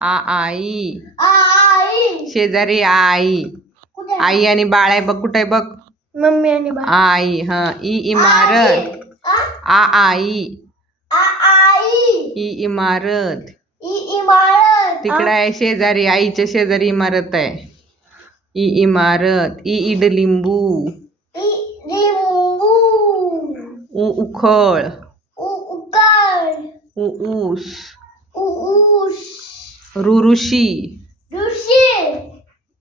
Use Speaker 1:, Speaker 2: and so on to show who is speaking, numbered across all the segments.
Speaker 1: आ आई.
Speaker 2: आई.
Speaker 1: शेजारी आई.
Speaker 2: कुठे
Speaker 1: आई आणि बाळ आहे बघ कुठे बघ?
Speaker 2: मम्मी आणि
Speaker 1: आई हा. ई इमारत. आ आई.
Speaker 2: आ आई.
Speaker 1: ई इमारत.
Speaker 2: ई इमारत.
Speaker 1: तिकडे आहे शेजारी आईच्या शेजारी इमारत आहे. ई इमारत. ई इडलिंबू.
Speaker 2: ई लिंबू.
Speaker 1: उ उखळ.
Speaker 2: उ उकर
Speaker 1: उ ऊस.
Speaker 2: उ ऊस.
Speaker 1: रु ऋषी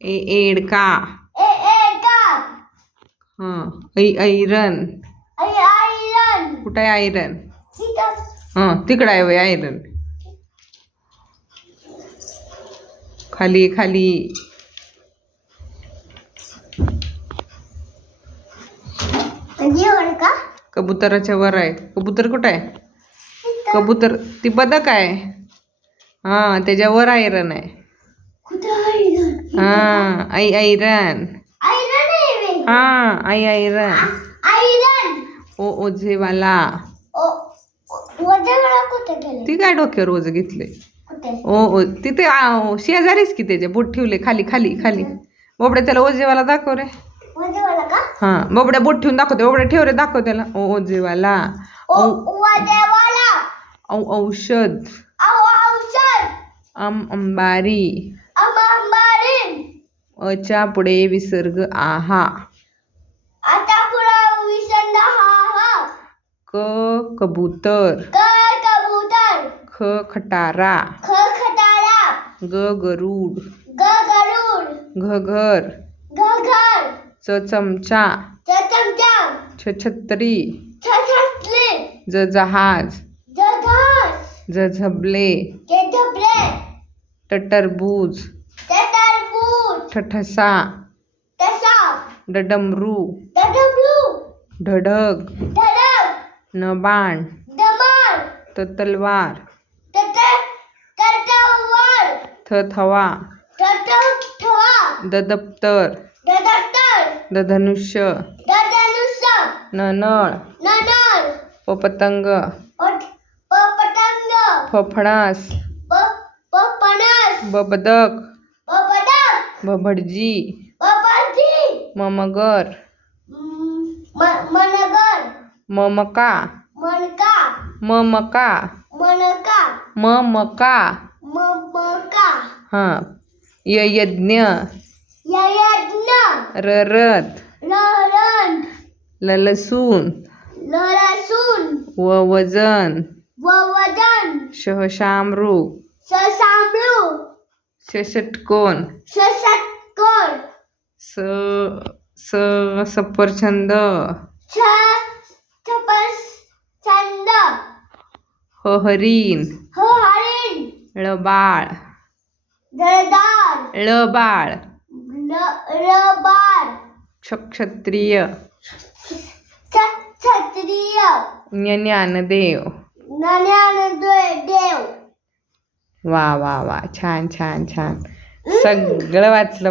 Speaker 1: ए एडका.
Speaker 2: ए ए का
Speaker 1: हा ऐ ऐरन
Speaker 2: आई आयरन
Speaker 1: कुठं आहे आयरन
Speaker 2: तिथं.
Speaker 1: हा तिकडं आहे वय आयरन खाली खाली.
Speaker 2: जेवण का?
Speaker 1: कबुतराच्या वर आहे. कबूतर कुठं आहे? कबूतर ती बदक आहे. हा त्याच्यावर आयरन आहे. हा आई आयरन. हा. आई आयरन
Speaker 2: आयरन
Speaker 1: ओ ओझेवाला. ती काय डोक्यावर रोज घेतले ओ ओ तिथे शेजारीच की त्याचे बोट ठेवले खाली खाली खाली. बोबड्या त्याला ओझेवाला दाखव रे. हा बोबड्या बोट ठेवून दाखवते बोबड्या ठेव रे दाखव त्याला. ओ ओझेवाला. औषध.
Speaker 2: आव औषध
Speaker 1: आम अंबारी. अच्या पुढे विसर्ग आहा.
Speaker 2: आता पुरा विसंड हा
Speaker 1: क कबूतर.
Speaker 2: क कबूतर.
Speaker 1: ख खटारा.
Speaker 2: ख खटारा.
Speaker 1: ग गरुड.
Speaker 2: ग गरुड.
Speaker 1: घ घर.
Speaker 2: घ घर.
Speaker 1: च चमचा.
Speaker 2: च चमचम
Speaker 1: छ छत्री.
Speaker 2: छ छटली
Speaker 1: ज जहाज.
Speaker 2: ज घास
Speaker 1: झ झबले.
Speaker 2: के धबले तरबूज
Speaker 1: ठठसा डडमरू
Speaker 2: द डब्लू
Speaker 1: ढढग
Speaker 2: धडक
Speaker 1: न बाण
Speaker 2: दमर
Speaker 1: त तलवार
Speaker 2: तत तटवर
Speaker 1: थ थवा
Speaker 2: तट ठवा
Speaker 1: द दप्तर
Speaker 2: द पणस
Speaker 1: ब बदक
Speaker 2: प बदक
Speaker 1: भ भटजी
Speaker 2: प पणजी
Speaker 1: म
Speaker 2: मनगर.
Speaker 1: म मका
Speaker 2: मनका.
Speaker 1: म मका
Speaker 2: मनका.
Speaker 1: म मका
Speaker 2: म मका
Speaker 1: हा. य यज्ञ
Speaker 2: ययज्ञ.
Speaker 1: र रथ
Speaker 2: लरण
Speaker 1: ल लसूण
Speaker 2: लरसून
Speaker 1: व वजन
Speaker 2: व वजन
Speaker 1: शह शामरू
Speaker 2: ससांबळू
Speaker 1: षटकोन
Speaker 2: सषटकोण
Speaker 1: स स सफरचंद
Speaker 2: छ छपस छंद
Speaker 1: ह हरीण
Speaker 2: ह हरिण
Speaker 1: ळ बाळ
Speaker 2: दळदार.
Speaker 1: ळ बाळ
Speaker 2: ल रबार
Speaker 1: क्ष क्षत्रिय
Speaker 2: क्षत्रिय
Speaker 1: ज्ञ ज्ञानदेव.
Speaker 2: ज्ञान देव
Speaker 1: वा वा वा. छान छान छान. सगळं वाचलं.